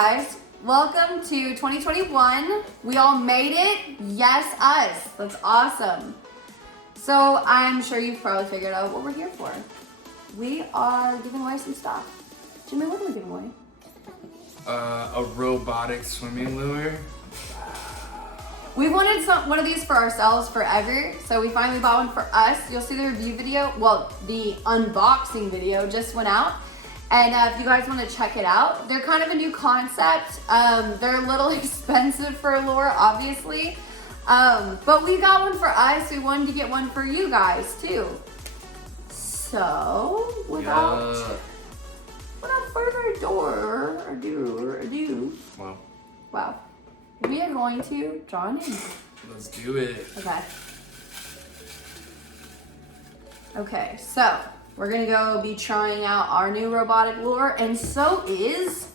guys, welcome to 2021. We all made it. Yes, us. That's awesome. So I'm sure you've probably figured out what we're here for. We are giving away some stuff. Jimmy, what are we giving away? A robotic swimming lure. We wanted one of these for ourselves forever, so we finally bought one for us. You'll see the review video, well, the unboxing video just went out. And if you guys want to check it out, they're kind of a new concept. They're a little expensive for a lure, obviously. But we got one for us. We wanted to get one for you guys too. So, without further ado. Wow. We are going to draw a name. Let's do it. Okay, so we're gonna go be trying out our new robotic lure, and so is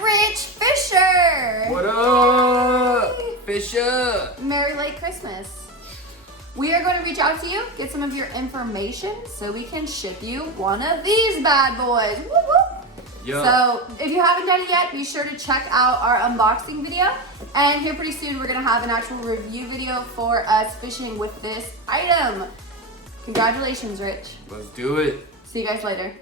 Rich Fisher. What up, Fisher? Merry late Christmas. We are going to reach out to you, get some of your information, so we can ship you one of these bad boys. Woo woo. Yeah. So if you haven't done it yet, be sure to check out our unboxing video. And here pretty soon, we're gonna have an actual review video for us fishing with this item. Congratulations, Rich. Let's do it. See you guys later.